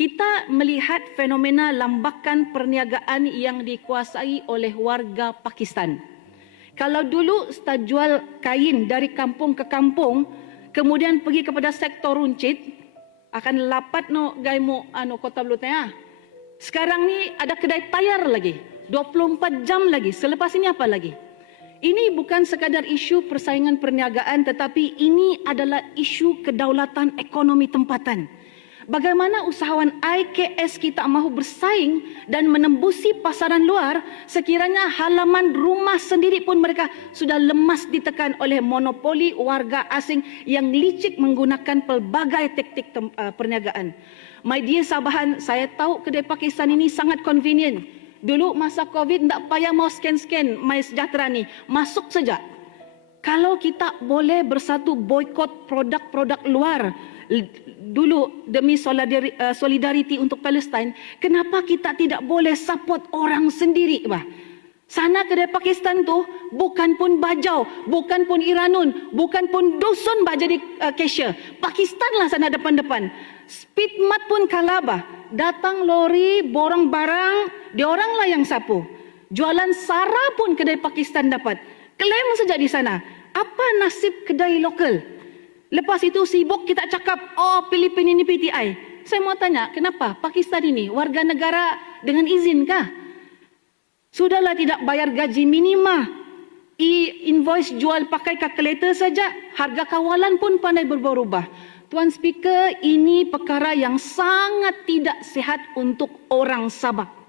kita melihat fenomena lambakan perniagaan yang dikuasai oleh warga Pakistan. Kalau dulu start jual kain dari kampung ke kampung, kemudian pergi kepada sektor runcit, akan lapat no gaimu kota Beluteng. Sekarang ni ada kedai tayar lagi, 24 jam lagi. Selepas ini apa lagi? Ini bukan sekadar isu persaingan perniagaan, tetapi ini adalah isu kedaulatan ekonomi tempatan. Bagaimana usahawan IKS kita mahu bersaing dan menembusi pasaran luar sekiranya halaman rumah sendiri pun mereka sudah lemas ditekan oleh monopoli warga asing yang licik menggunakan pelbagai taktik perniagaan. My dear Sabahan, saya tahu kedai Pakistan ini sangat convenient. Dulu masa COVID tak payah mau scan-scan My Sejahtera ni, masuk saja. Kalau kita boleh bersatu boikot produk-produk luar dulu demi solidariti untuk Palestin, kenapa kita tidak boleh support orang sendiri, bah? Sana kedai Pakistan tu bukan pun Bajau, bukan pun Iranun, bukan pun Dusun bah jadi cashier. Pakistan lah sana depan-depan. Speedmart pun kalah bah. Datang lori borong barang, diorang lah yang sapu. Jualan sara pun kedai Pakistan dapat. Klaim saja di sana. Apa nasib kedai lokal? Lepas itu sibuk kita cakap, oh Filipina ini PTI. Saya mau tanya, kenapa Pakistan ini warga negara dengan izin kah? Sudahlah tidak bayar gaji minima. E-invoice jual pakai kalkulator saja. Harga kawalan pun pandai berubah-ubah. Tuan Speaker, ini perkara yang sangat tidak sihat untuk orang Sabah.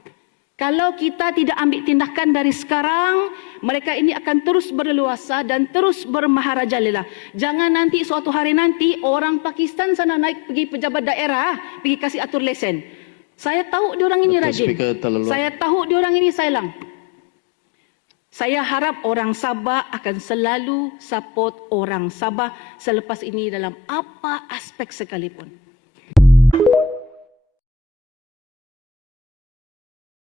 Kalau kita tidak ambil tindakan dari sekarang, mereka ini akan terus berleluasa dan terus bermaharajalela. Jangan nanti suatu hari nanti orang Pakistan sana naik pergi pejabat daerah, pergi kasih atur lesen. Saya tahu diorang ini rajin. Saya tahu diorang ini sailang. Saya harap orang Sabah akan selalu support orang Sabah selepas ini dalam apa aspek sekalipun.